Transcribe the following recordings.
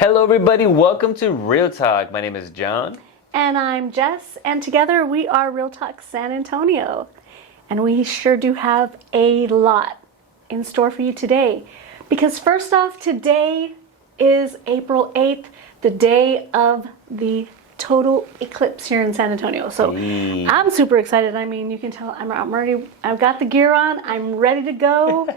Hello everybody, welcome to Real Talk. My name is John. And I'm Jess, and together we are Real Talk San Antonio. And we sure do have a lot in store for you today. Because first off, today is April 8th, the day of the total eclipse here in San Antonio. So I'm super excited. I mean, you can tell I'm ready. I've got the gear on. I'm ready to go.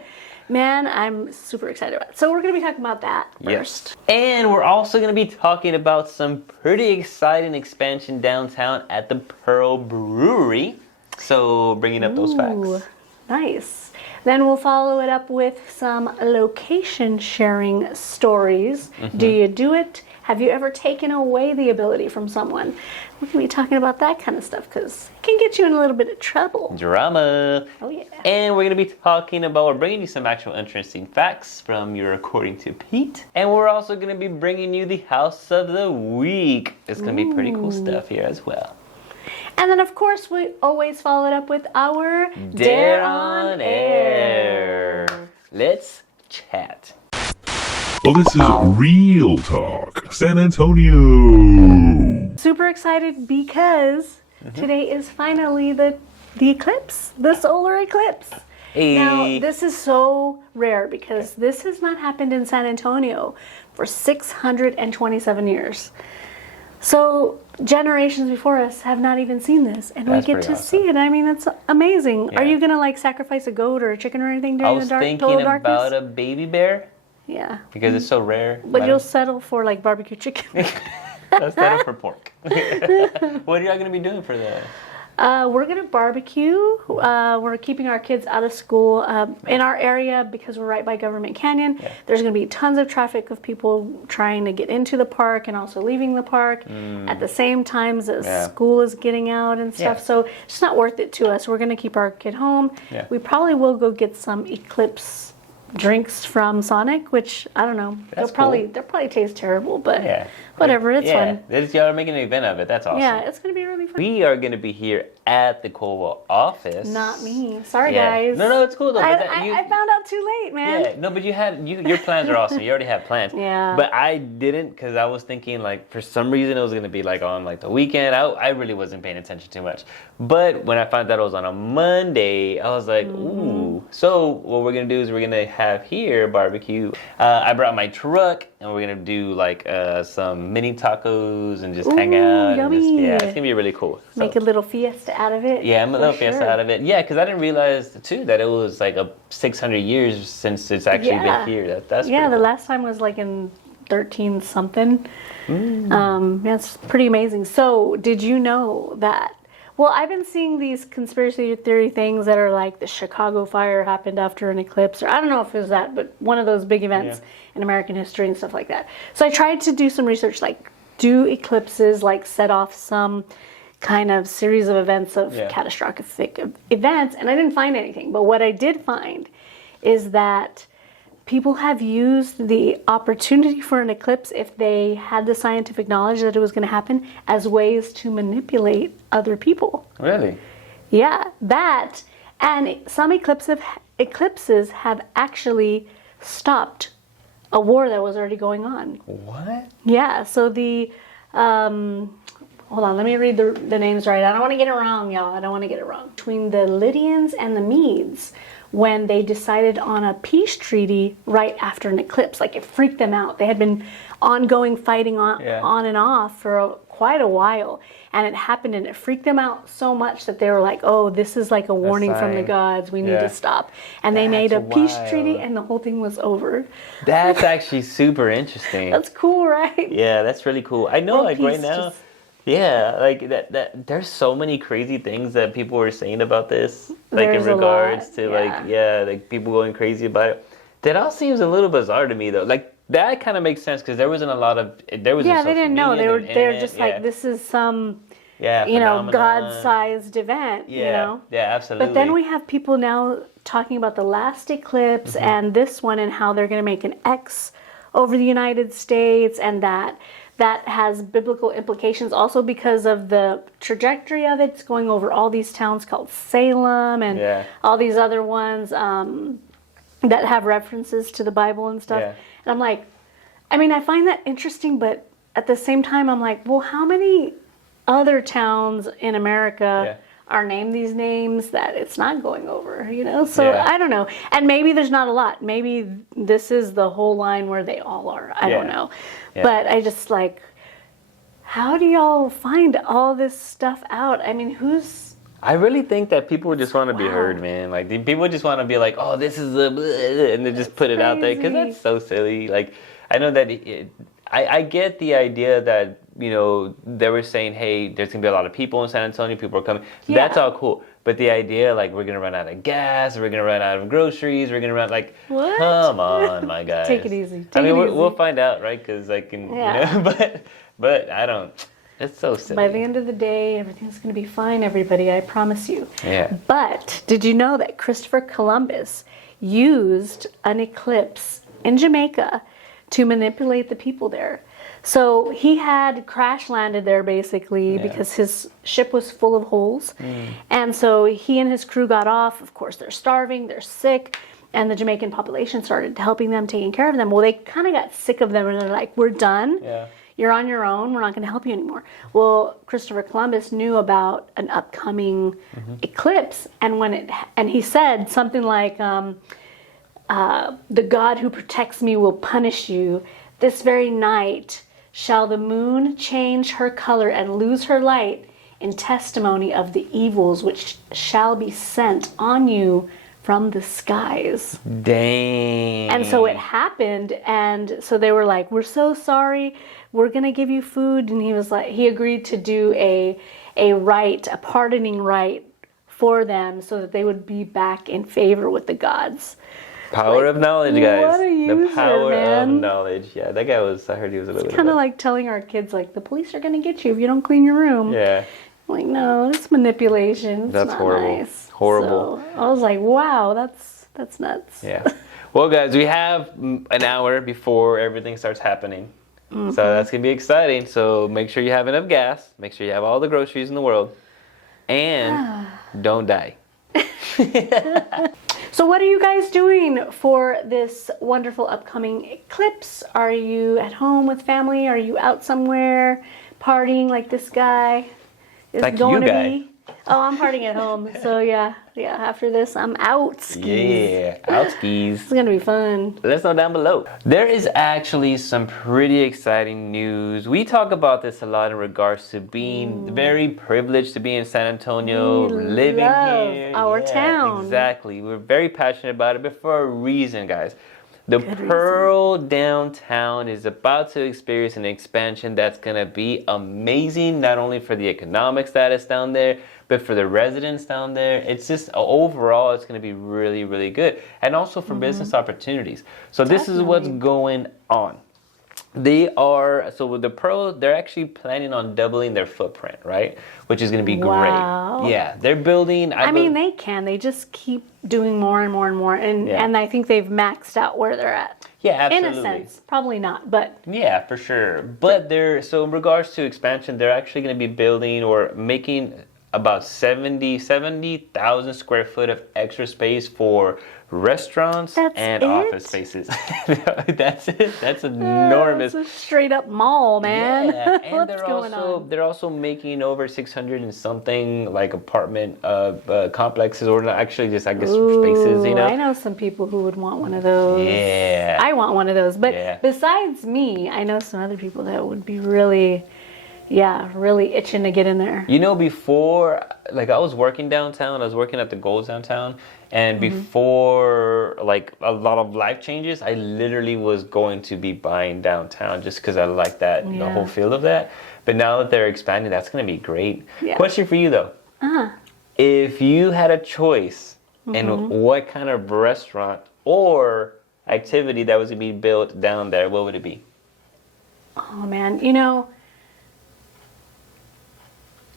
Man, I'm super excited about it. So we're going to be talking about that first. Yes. And we're also going to be talking about some pretty exciting expansion downtown at the Pearl Brewery. So bringing up those facts. Nice. Then we'll follow it up with some location sharing stories. Do you do it? Have you ever taken away the ability from someone? We're going to be talking about that kind of stuff because it can get you in a little bit of trouble. Drama. Oh, yeah. And we're going to be talking about, we're bringing you some actual interesting facts from your According to Pete. And we're also going to be bringing you the House of the Week. It's going to be pretty cool stuff here as well. And then, of course, we always follow it up with our Dare on Air. Let's chat. Well, this is Real Talk San Antonio. Super excited because today is finally the eclipse, the solar eclipse. Hey. Now, this is so rare because this has not happened in San Antonio for 627 years. So generations before us have not even seen this, and That's we get to pretty see it. I mean, it's amazing. Yeah. Are you gonna like sacrifice a goat or a chicken or anything I during was the thinking total about darkness? a baby bear Yeah, because it's so rare. but you'll settle for like barbecue chicken. Let's settle for pork. What are y'all going to be doing for that? We're gonna barbecue. We're keeping our kids out of school in our area because we're right by Government Canyon. Yeah. There's gonna be tons of traffic of people trying to get into the park and also leaving the park at the same times as school is getting out and stuff. Yeah. So it's not worth it to us. We're gonna keep our kid home. Yeah. We probably will go get some Eclipse drinks from Sonic, which I don't know. That's they'll probably taste terrible, but Yeah. whatever. It's fun. Y'all are making an event of it. That's awesome. Yeah, it's gonna be really fun. We are going to be here at the Coldwell office. Not me. Sorry, Yeah. guys. No, it's cool though. I But found out too late, man. Yeah, no, but your plans are awesome. You already have plans. Yeah. But I didn't because I was thinking like for some reason it was gonna be like on like the weekend. I really wasn't paying attention too much. But when I found out it was on a Monday, I was like, ooh. So what we're gonna do is we're gonna have here barbecue. I brought my truck and we're gonna do like some mini tacos and just hang out. Yummy. And it's gonna be really cool. Make a little fiesta out of it. Yeah, I'm a little fiesta sure. out of it. Yeah, because I didn't realize too that it was like 600 years since it's actually been here. That's yeah. pretty The cool. last time was like in 13 something. That's pretty amazing. So, did you know that? Well, I've been seeing these conspiracy theory things that are like the Chicago fire happened after an eclipse, or I don't know if it was that, but one of those big events in American history and stuff like that. So I tried to do some research, like do eclipses like set off some kind of series of events of catastrophic events, and I didn't find anything. But what I did find is that people have used the opportunity for an eclipse, if they had the scientific knowledge that it was going to happen, as ways to manipulate other people. Really? Yeah, that, and some eclipses have actually stopped a war that was already going on. What? Yeah, so the, hold on, let me read the names right. I don't want to get it wrong, y'all. I don't want to get it wrong. Between the Lydians and the Medes, when they decided on a peace treaty right after an eclipse, like it freaked them out. They had been ongoing fighting on and off for quite a while, and it happened and it freaked them out so much that they were like, oh, this is like a warning from the gods, we need to stop. And they made a peace treaty and the whole thing was over. That's actually super interesting. That's cool, right? Yeah, that's really cool. I know, World like right peace now, just- yeah, like that there's so many crazy things that people were saying about this, like There's in a regards lot, to like people going crazy about it. That all seems a little bizarre to me though. Like that kind of makes sense because there wasn't a lot of they didn't know. They're just like, this is some phenomenon. God-sized event, Yeah, absolutely. But then we have people now talking about the last eclipse and this one and how they're going to make an X over the United States, and that has biblical implications also because of the trajectory of it. It's going over all these towns called Salem and all these other ones that have references to the Bible and stuff. And I'm like, I mean, I find that interesting, but at the same time, I'm like, well, how many other towns in America are named these names that it's not going over, you know? So I don't know. And maybe there's not a lot. Maybe this is the whole line where they all are. I don't know. But I just like, how do y'all find all this stuff out? I mean, I really think that people just want to be heard, man. Like, people just want to be like, oh, this is and they just put it out there because that's so silly. Like, I know that I get the idea that, you know, they were saying, hey, there's going to be a lot of people in San Antonio, people are coming. Yeah. That's all cool. But the idea, like, we're going to run out of gas, we're going to run out of groceries, we're going to run, like, what? Come on, my guys. Take it easy. We'll find out, right? Because, like, you know, but I don't. It's so silly. By the end of the day, everything's going to be fine, everybody. I promise you. Yeah. But did you know that Christopher Columbus used an eclipse in Jamaica to manipulate the people there? So he had crash landed there basically because his ship was full of holes. And so he and his crew got off. Of course, they're starving, they're sick. And the Jamaican population started helping them, taking care of them. Well, they kind of got sick of them and they're like, we're done. Yeah. You're on your own. We're not going to help you anymore. Well, Christopher Columbus knew about an upcoming eclipse. And he said something like, the God who protects me will punish you. This very night shall the moon change her color and lose her light in testimony of the evils which shall be sent on you from the skies. Dang. And so it happened, and so they were like, we're so sorry, we're gonna give you food. And he was like, he agreed to do a pardoning rite for them so that they would be back in favor with the gods. Power of knowledge, guys. What a user, the power man. of knowledge. Yeah, that guy was, I heard he was a little bit. It's kind of like telling our kids, like, the police are gonna get you if you don't clean your room. Yeah. Like, no, it's manipulation. It's that's not horrible. Nice. Horrible. So I was like, wow, that's nuts. Yeah. Well, guys, we have an hour before everything starts happening. So that's going to be exciting. So make sure you have enough gas. Make sure you have all the groceries in the world. And don't die. So what are you guys doing for this wonderful upcoming eclipse? Are you at home with family? Are you out somewhere partying like this guy is like going you to guy. be? Oh, I'm partying at home. So yeah. After this, I'm out skis. Yeah, out skis. It's gonna be fun. Let us know down below. There is actually some pretty exciting news. We talk about this a lot in regards to being very privileged to be in San Antonio, living here. Our town. Exactly. We're very passionate about it, but for a reason, guys. The Pearl downtown is about to experience an expansion that's going to be amazing, not only for the economic status down there, but for the residents down there. It's just overall, it's going to be really, really good. And also for business opportunities. So this is what's going on. So with the Pearl, they're actually planning on doubling their footprint, right? Which is going to be great. Yeah, they're building. I mean, they can. They just keep doing more and more and more. And I think they've maxed out where they're at. Yeah, absolutely. In a sense, probably not, but. Yeah, for sure. But so in regards to expansion, they're actually going to be building or making about 70,000 square foot of extra space for restaurants and office spaces. That's it. That's enormous. It's a straight up mall, man. Yeah, and What's they're also making over 600 and something like apartment complexes, or actually just I guess spaces. You know, I know some people who would want one of those. Yeah, I want one of those. But besides me, I know some other people that would be really itching to get in there. You know, before, like, I was working downtown. I was working at the Gold's downtown. And before, like, a lot of life changes, I literally was going to be buying downtown just because I like that, the whole feel of that. But now that they're expanding, that's going to be great. Yeah. Question for you, though. If you had a choice in what kind of restaurant or activity that was to be built down there, what would it be? Oh, man. You know,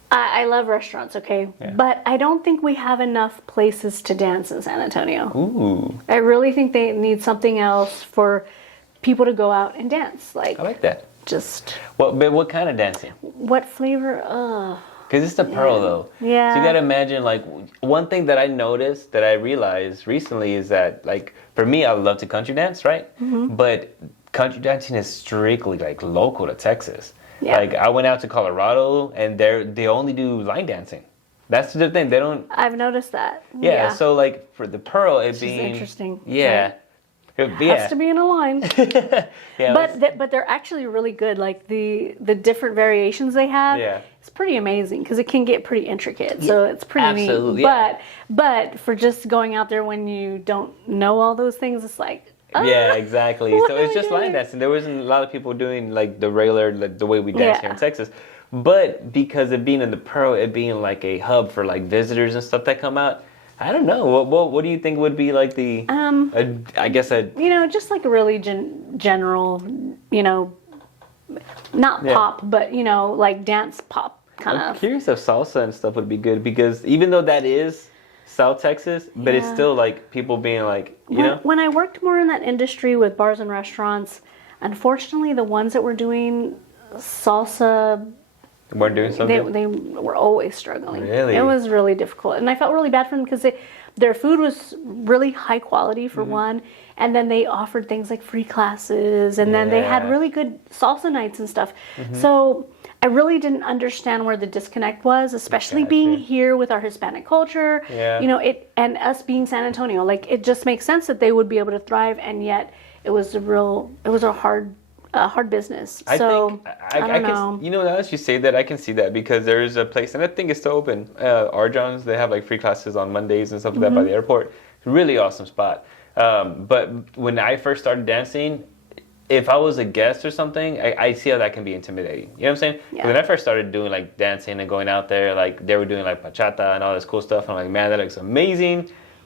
I love restaurants, okay? Yeah. But I don't think we have enough places to dance in San Antonio. Ooh. I really think they need something else for people to go out and dance. Like, I like that. Just... What kind of dancing? What flavor? Because it's the Pearl, though. Yeah. So you got to imagine, like, one thing that I noticed, that I realized recently is that, like, for me, I love to country dance, right? But country dancing is strictly like local to Texas. Yeah. Like I went out to Colorado and they only do line dancing. That's the thing. They don't. I've noticed that. Yeah. So like for the pearl, it Which is being interesting. Yeah. Right? Yeah. Has to be in a line. Yeah. But they're actually really good. Like the different variations they have. Yeah. It's pretty amazing because it can get pretty intricate. So it's pretty absolutely, neat. yeah. But for just going out there when you don't know all those things, it's like. Yeah, exactly. What So am it's I just line doing? dancing. There wasn't a lot of people doing like the regular, like the way we dance here in Texas. But because of being in the Pearl, it being like a hub for like visitors and stuff that come out, I don't know. What do you think would be like the? I guess a. Just like a really general, not Yeah. pop, but like dance pop kind I'm of. curious if salsa and stuff would be good because even though that is South Texas, but it's Yeah. still like people being like, When I worked more in that industry with bars and restaurants, unfortunately, the ones that were doing salsa, weren't doing something. they were always struggling. Really? It was really difficult, and I felt really bad for them because their food was really high quality for one, and then they offered things like free classes, and then they had Yeah. really good salsa nights and stuff. So I really didn't understand where the disconnect was, especially being Gotcha. here with our Hispanic culture. Yeah. It and us being San Antonio, like it just makes sense that they would be able to thrive, and yet it was a hard business. I So think I don't know. can, now that you say that, I can see that because there is a place, and I think it's still open. Arjohn's, they have like free classes on Mondays and stuff like that by the airport. Really awesome spot. But when I first started dancing, if I was a guest or something, I see how that can be intimidating. You know what I'm saying? Yeah. When I first started doing like dancing and going out there, like they were doing like bachata and all this cool stuff, and I'm like, man, that looks amazing.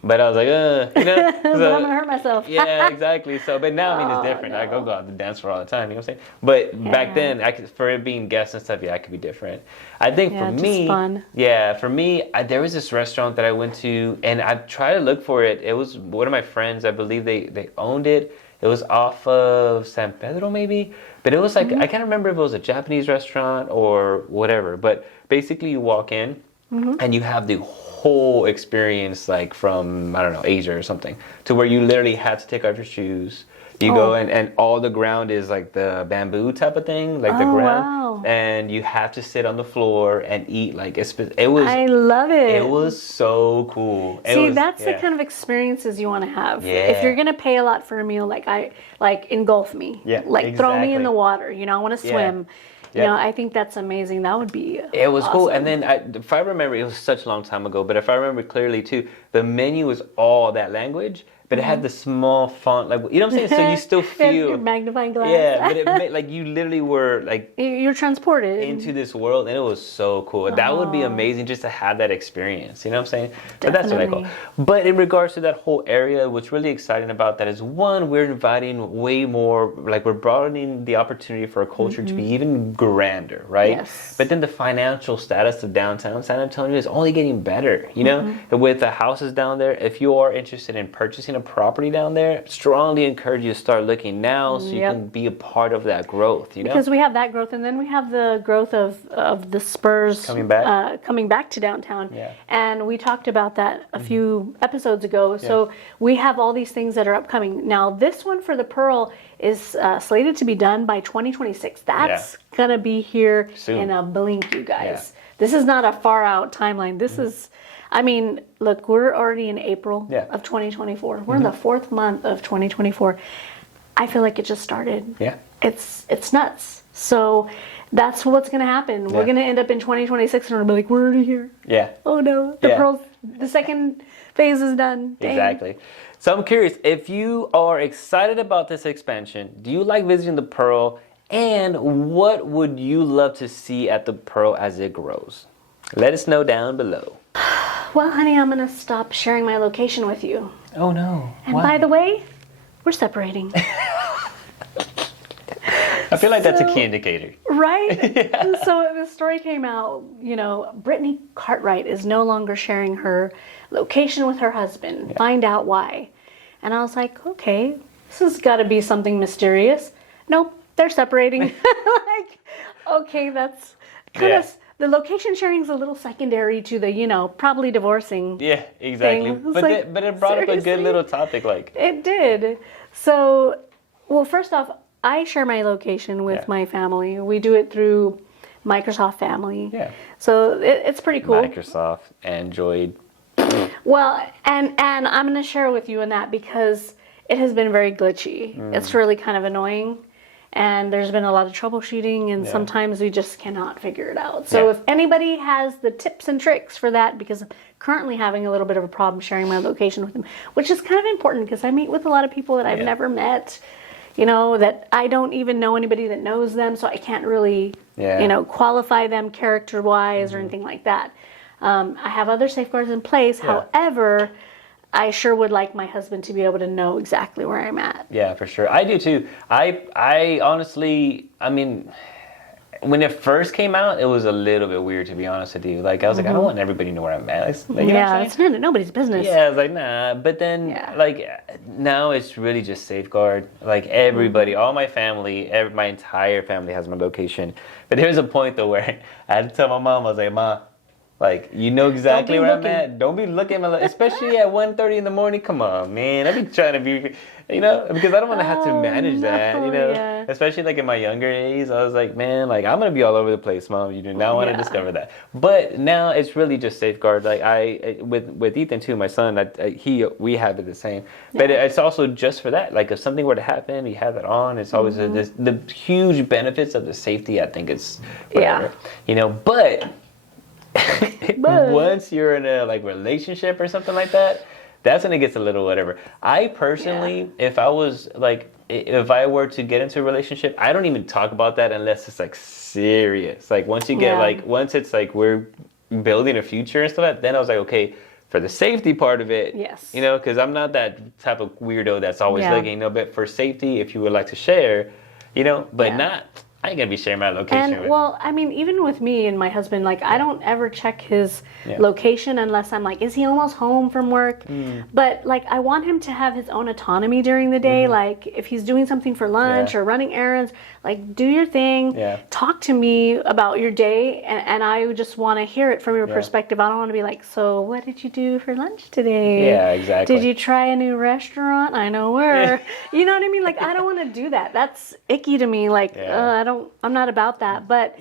But I was like, But so- I'm gonna hurt myself. yeah, exactly. So, but now, I mean, it's different. I go out to dance floor all the time. You know what I'm saying? But back then, for it being guests and stuff, it could be different. I think Yeah, for just me, fun. there was this restaurant that I went to, and I tried to look for it. It was one of my friends. I believe they owned it. It was off of San Pedro, maybe. But it was like I can't remember if it was a Japanese restaurant or whatever. But basically, you walk in, and you have the whole experience like from, I don't know, Asia or something, to where you literally had to take off your shoes. You go in and all the ground is like the bamboo type of thing, like the ground. Wow. And you have to sit on the floor and eat like it was. I love it. It was so cool. See, that's the kind of experiences you want to have. Yeah. If you're gonna pay a lot for a meal, like engulf me. Yeah, Like throw me in exactly. the water. I want to swim. Yeah. I think that's amazing. That would be. It was cool. awesome. And then if I remember, it was such a long time ago, but if I remember clearly too, the menu was all that language, but it had the small font, like, you know what I'm saying? So you still feel. Your magnifying glass. Yeah, but it made, like, you literally were like You're transported into this world, and it was so cool. That would be amazing just to have that experience. You know what I'm saying? But that's what I call. Definitely. But in regards to that whole area, what's really exciting about that is one, we're inviting way more. Like we're broadening the opportunity for a culture to be even grander, right? Yes. But then the financial status of downtown San Antonio is only getting better. You know, with the houses down there. If you are interested in purchasing a property down there, strongly encourage you to start looking now so you Yep. can be a part of that growth. You know. Because we have that growth, and then we have the growth of the Spurs Coming back? coming back to downtown. Yeah. And we talked about that a few episodes ago. So we have all these things that are upcoming. Now, this one for the Pearl is slated to be done by 2026. That's gonna be here Soon. in a blink, you guys. Yeah. This is not a far out timeline. This is. I mean, look, we're already in April of 2024. We're in the 4th month of 2024. I feel like it just started. Yeah. It's nuts. So that's what's going to happen. We're going to end up in 2026 and we're going to be like, we're already here. Yeah. Oh no, the second phase is done. Dang. Exactly. So I'm curious, if you are excited about this expansion, do you like visiting the Pearl? And what would you love to see at the Pearl as it grows? Let us know down below. Well, honey, I'm going to stop sharing my location with you. Oh no. And by the way, we're separating. I feel like that's a key indicator. Right? So the story came out, Brittany Cartwright is no longer sharing her location with her husband. Find out why. And I was like, okay, this has got to be something mysterious. Nope, they're separating. Like, okay, that's kind of, the location sharing is a little secondary to the, probably divorcing. Yeah, exactly. Thing. It's But, like, but it brought up a good seriously? little topic, like. It did. So, well, first off, I share my location with Yeah. my family. We do it through Microsoft Family. Yeah. So it's pretty cool. Microsoft, Android. Well, and I'm going to share with you in that because it has been very glitchy. It's really kind of annoying. And there's been a lot of troubleshooting, and sometimes we just cannot figure it out. So if anybody has the tips and tricks for that, because I'm currently having a little bit of a problem sharing my location with them, which is kind of important because I meet with a lot of people that I've never met, you know, that I don't even know anybody that knows them, so I can't really, you know, qualify them character-wise or anything like that. I have other safeguards in place. However, I sure would like my husband to be able to know exactly where I'm at. Yeah, for sure. I do too. I honestly, I mean, when it first came out, it was a little bit weird, to be honest with you. Like, I was like, I don't want everybody to know where I'm at. Like, you know what I'm It's nobody's business. Yeah, I was like, nah. But then, like, now it's really just safeguard. Like, everybody, all my family, my entire family has my location. But there's a point, though, where I had to tell my mom, I was like, Ma, like, you know exactly where I'm at. Don't be looking at my especially at 1:30 in the morning. Come on, man. I be trying to be, you know, because I don't want to have to manage that, you know. Yeah. Especially like in my younger days, I was like, man, like I'm gonna be all over the place, Mom. You do not want to discover that. But now it's really just safeguard. Like with Ethan too, my son, we have it the same. But it's also just for that. Like if something were to happen, you have it on. It's always the huge benefits of the safety. I think it's whatever, you know. But once you're in a like relationship or something like that, that's when it gets a little whatever. I personally, if I were to get into a relationship, I don't even talk about that unless it's like serious. Like once you get once it's like we're building a future and stuff like that, then I was like, okay, for the safety part of it, you know, because I'm not that type of weirdo that's always looking, you know, but for safety, if you would like to share, you know, but not. I ain't gonna be sharing my location. And well, I mean, even with me and my husband, like I don't ever check his location unless I'm like, is he almost home from work? But like, I want him to have his own autonomy during the day. Like, if he's doing something for lunch or running errands, like do your thing. Talk to me about your day, and I just want to hear it from your perspective. I don't want to be like, so what did you do for lunch today? Yeah, exactly. Did you try a new restaurant? I know where. You know what I mean? Like, I don't want to do that. That's icky to me. Like, I'm not about that. But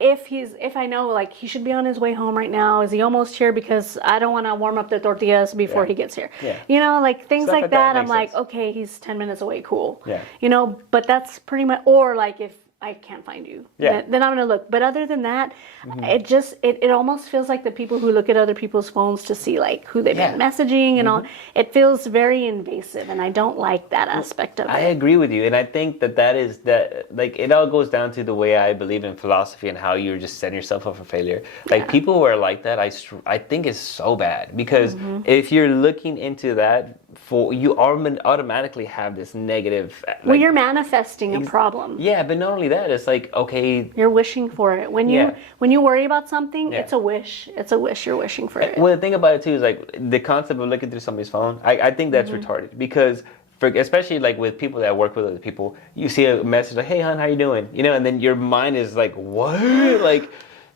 if I know like he should be on his way home right now, is he almost here? Because I don't want to warm up the tortillas before he gets here. You know, like things like that. I'm like, okay, he's 10 minutes away. Cool. You know, but that's pretty much, or like if I can't find you, then I'm going to look. But other than that, it almost feels like the people who look at other people's phones to see like who they've been messaging and all, it feels very invasive, and I don't like that aspect of it. I agree with you, and I think that is like it all goes down to the way I believe in philosophy and how you're just setting yourself up for failure. Like people who are like that, I think is so bad, because if you're looking into that, you automatically have this negative. Like, well, you're manifesting a problem. Yeah, but not only that, it's like, okay, you're wishing for it. When you worry about something, it's a wish. It's a wish. You're wishing for it. Well, the thing about it too is like the concept of looking through somebody's phone. I think that's retarded, because especially like with people that work with other people, you see a message like, "Hey, hon, how you doing?" You know, and then your mind is like, "What?" like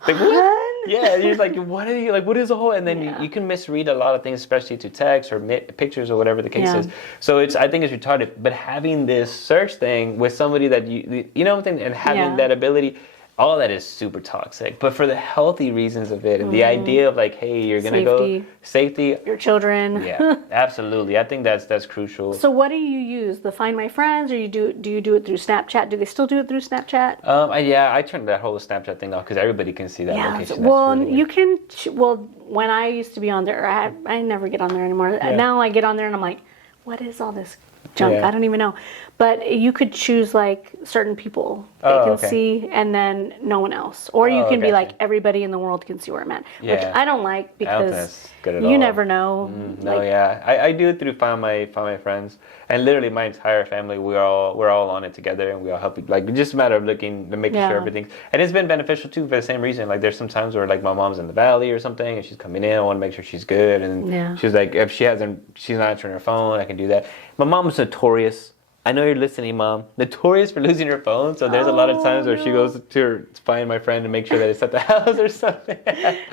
what? Yeah, you're like, what are you like? What is the whole? And then you can misread a lot of things, especially to text or pictures or whatever the case is. So I think it's retarded. But having this search thing with somebody that you know, and having that ability, all that is super toxic. But for the healthy reasons of it, and the idea of like, hey, you're gonna go safety, your children. Yeah, absolutely. I think that's crucial. So what do you use? The Find My Friends, or do you do it through Snapchat? Do they still do it through Snapchat? I turned that whole Snapchat thing off because everybody can see that location. Well, really you can. Well, when I used to be on there, I never get on there anymore. Now I get on there and I'm like, what is all this junk? I don't even know. But you could choose like certain people they can see, and then no one else. Or you can be like, everybody in the world can see where I'm at, which I don't like, because you never know. I do it through Find My Friends, and literally my entire family, we're all on it together, and we all help. Like, just a matter of looking to making sure everything. And it's been beneficial too for the same reason. Like, there's some times where like my mom's in the valley or something, and she's coming in. I want to make sure she's good, and she's like, if she's not answering her phone, I can do that. My mom's notorious. I know you're listening, Mom. Notorious for losing her phone, so there's a lot of times where she goes to find my friend to make sure that it's at the house or something.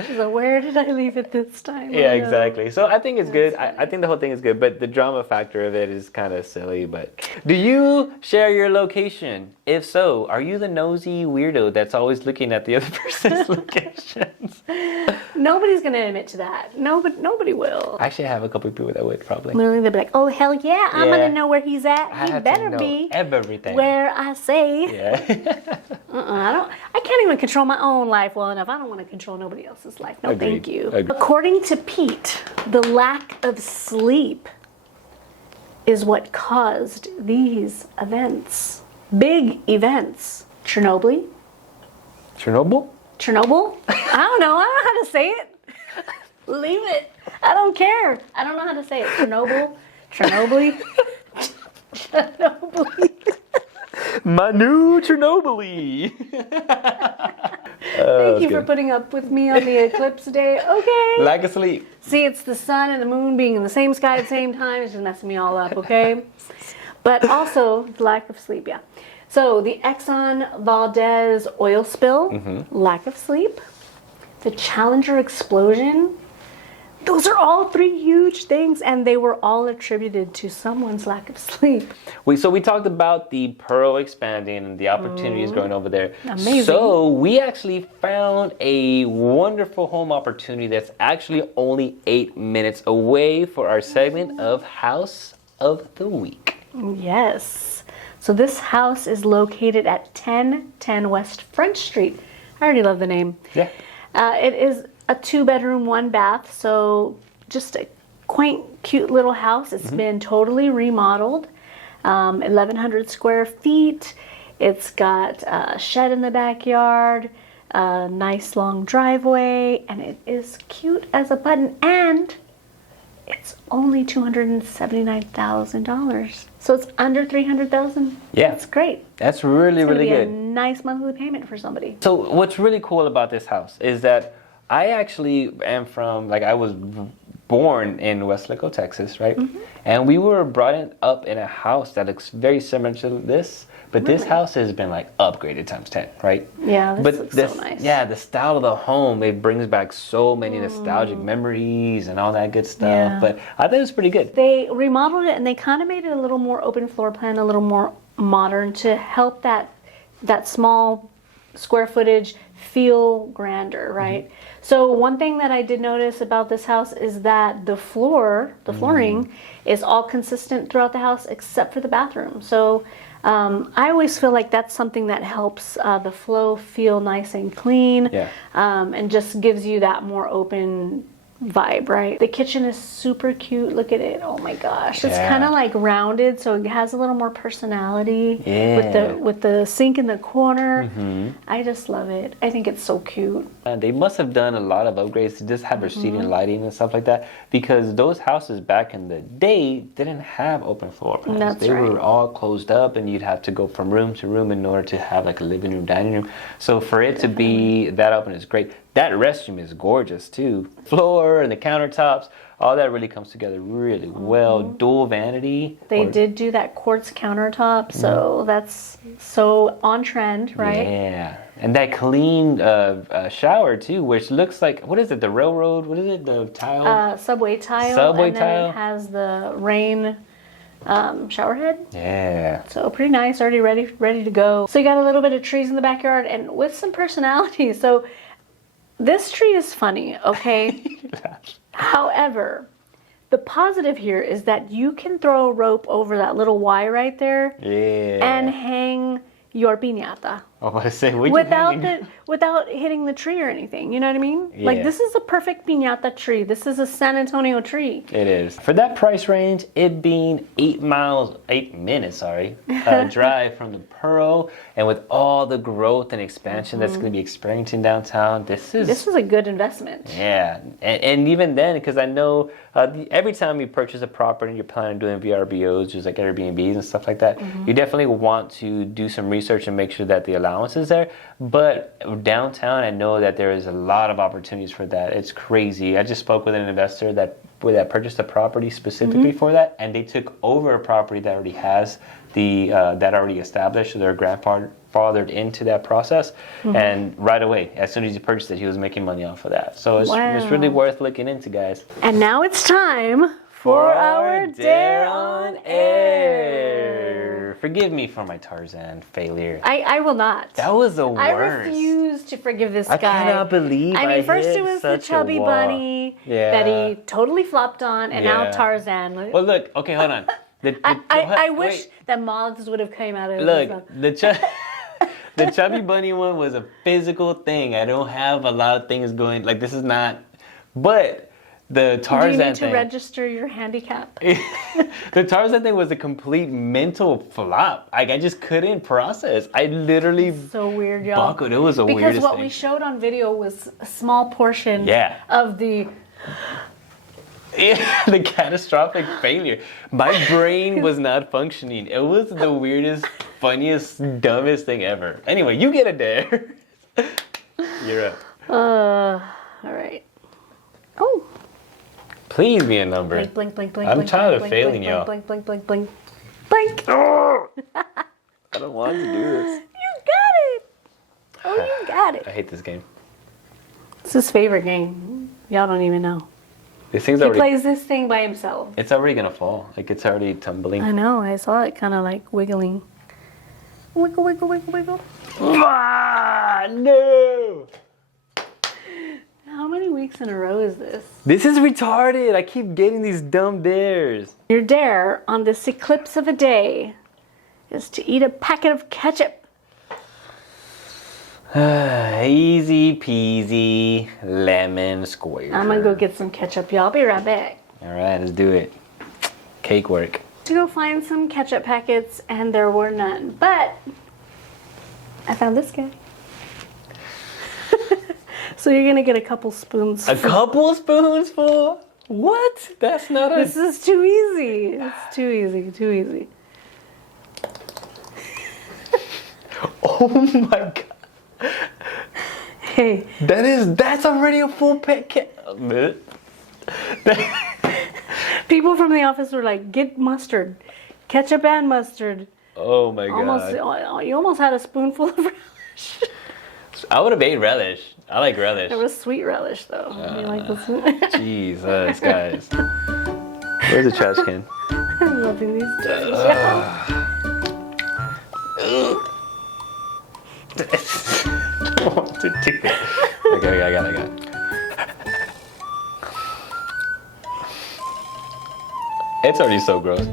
She's like, where did I leave it this time? Yeah, exactly. So I think it's good. I think the whole thing is good, but the drama factor of it is kind of silly. But do you share your location? If so, are you the nosy weirdo that's always looking at the other person's locations? Nobody's going to admit to that. Nobody will. Actually, I have a couple of people that would probably. Literally, they'll be like, oh, hell yeah, I'm going to know where he's at. I He have better to know be everything. where I say. Yeah. I can't even control my own life well enough. I don't want to control nobody else's life. No, Agreed. thank you. Agreed. According to Pete, the lack of sleep is what caused these events. Big events. Chernobyl? Chernobyl? I don't know how to say it. Leave it. I don't care. I don't know how to say it. Chernobyl? Manu Chernobyl. Thank you for putting up with me on the eclipse day. Okay. Lack of sleep. See, it's the sun and the moon being in the same sky at the same time. It's just messing me all up, okay? But also, lack of sleep, yeah. So, the Exxon Valdez oil spill, lack of sleep. The Challenger explosion. Those are all three huge things, and they were all attributed to someone's lack of sleep. So we talked about the Pearl expanding and the opportunities growing over there. Amazing. So we actually found a wonderful home opportunity that's actually only 8 minutes away for our segment of House of the Week. Yes. So this house is located at 1010 West French Street. I already love the name. Yeah. It is a 2-bedroom, 1-bath, so just a quaint, cute little house. It's been totally remodeled, 1,100 square feet. It's got a shed in the backyard, a nice long driveway, and it is cute as a button. And it's only $279,000, so it's under $300,000. Yeah. That's great. That's really, It's gonna really be good. a nice monthly payment for somebody. So what's really cool about this house is that I actually am from, I was born in Westlaco, Texas, right? And we were brought up in a house that looks very similar to this, but this house has been upgraded times 10, right? Yeah, this looks so nice. Yeah, the style of the home, it brings back so many nostalgic memories and all that good stuff. Yeah. But I thought it was pretty good. They remodeled it and they kind of made it a little more open floor plan, a little more modern to help that small square footage feel grander, right? So one thing that I did notice about this house is that the flooring is all consistent throughout the house except for the bathroom. So I always feel like that's something that helps the flow feel nice and clean, and just gives you that more open vibe, right? The kitchen is super cute. Look at it. Oh my gosh. It's kind of rounded, so it has a little more personality with the sink in the corner. I just love it. I think it's so cute. They must have done a lot of upgrades to just have their seating and lighting and stuff like that, because those houses back in the day didn't have open floor plans. They were all closed up, and you'd have to go from room to room in order to have a living room, dining room. So for it to be that open is great. That restroom is gorgeous too. Floor and the countertops, all that really comes together really well. Dual vanity. They did do that quartz countertop, so that's so on trend, right? Yeah. And that clean shower too, which looks like, what is it, the railroad? What is it, the tile? Subway tile. Subway and tile. Then it has the rain shower head. Yeah. So pretty nice, already ready to go. So you got a little bit of trees in the backyard and with some personality. So this tree is funny, okay? However, the positive here is that you can throw a rope over that little Y right there and hang your piñata. I want to say, without hitting the tree or anything. You know what I mean? Yeah. This is a perfect piñata tree. This is a San Antonio tree. It is. For that price range, it being 8 minutes, drive from the Pearl, and with all the growth and expansion that's going to be experiencing downtown, this is a good investment. Yeah, and even then, because I know every time you purchase a property and you're planning on doing VRBOs, just like Airbnbs and stuff like that, you definitely want to do some research and make sure that the allowance is there. But downtown, I know that there is a lot of opportunities for that. It's crazy. I just spoke with an investor that that purchased a property specifically for that, and they took over a property that already has that already established. So their grandfathered into that process, and right away, as soon as he purchased it, he was making money off of that. So it's really worth looking into, guys. And now it's time for our Dare on Air. Forgive me for my Tarzan failure. I will not. That was the worst. I refuse to forgive this guy. I cannot believe I mean, first hit it was the such a chubby wall. bunny that he totally flopped on, and now Tarzan. Well, look. Okay, hold on. I wish that moths would have came out of his mouth. Look, the chubby bunny one was a physical thing. I don't have a lot of things going. Like, this is not. But the Tarzan thing. Do you need to register your handicap? The Tarzan thing was a complete mental flop. Like, I just couldn't process. I literally so weird, y'all. buckled. It was the weirdest thing. Because what we showed on video was a small portion of the the catastrophic failure. My brain was not functioning. It was the weirdest, funniest, dumbest thing ever. Anyway, you get a dare. You're up. All right. Oh. Please be a number. Blink, blink, blink, blink. I'm blink, tired of blink, failing, blink, y'all. Blink, blink, blink, blink, blink. Oh! I don't want to do this. You got it. Oh, you got it. I hate this game. It's his favorite game. Y'all don't even know. This thing's He already. plays this thing by himself. It's already gonna fall. Like, it's already tumbling. I know. I saw it kind of like wiggling. Wiggle, wiggle, wiggle, wiggle. Ah, no! How many weeks in a row is this? This is retarded. I keep getting these dumb dares. Your dare on this eclipse of a day is to eat a packet of ketchup. Easy peasy lemon square. I'm gonna go get some ketchup, y'all. I'll be right back. All right, let's do it. Cake work. To go find some ketchup packets, and there were none. But I found this guy. So you're gonna get a couple spoons. A couple spoons full? What? That's not a. This is too easy. It's too easy. Too easy. Oh my god. Hey. That's already a full packet. People from the office were like, "Get mustard, ketchup and mustard." Oh my god. You almost had a spoonful of relish. I would have ate relish. I like relish. It was sweet relish, though. You like this? Jesus, guys. Where's the trash can? I'm loving these days. I don't want to do it. Okay, I got it. It's already so gross.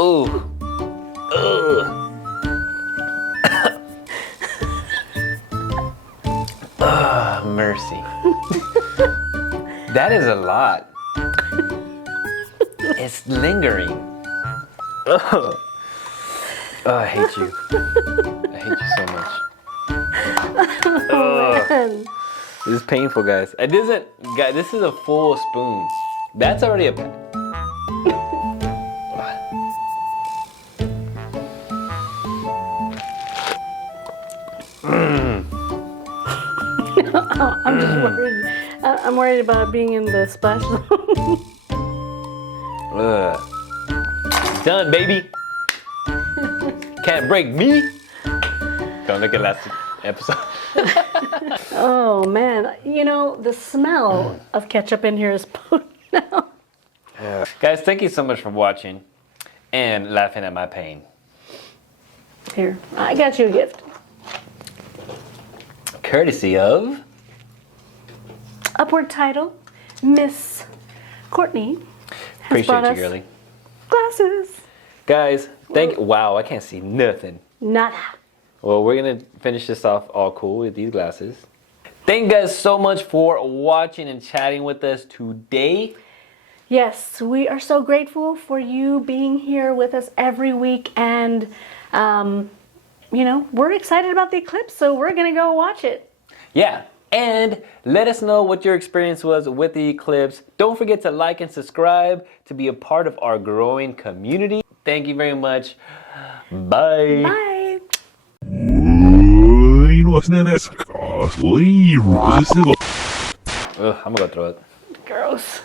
Ooh. Ugh. Mercy. That is a lot. It's lingering. Ugh. Oh, I hate you. I hate you so much. Man. This is painful, guys. Guys, this is a full spoon. That's already a. I'm just worried. I'm worried about being in the splash zone. Done, baby. Can't break me. Don't look at last episode. Oh man, you know the smell of ketchup in here is potent now. Guys, thank you so much for watching and laughing at my pain. Here, I got you a gift. Courtesy of Upward title, Miss Courtney has brought Appreciate you, us girly. glasses. Guys, wow, I can't see nothing. Nada. Well, we're gonna finish this off all cool with these glasses. Thank you guys so much for watching and chatting with us today. Yes, we are so grateful for you being here with us every week, and you know, we're excited about the eclipse, so we're gonna go watch it. Yeah, and let us know what your experience was with the eclipse. Don't forget to like and subscribe to be a part of our growing community. Thank you very much. Bye. Bye. Woo. のはねですか。そういう、Ugh, I'm gonna go throw it. Gross.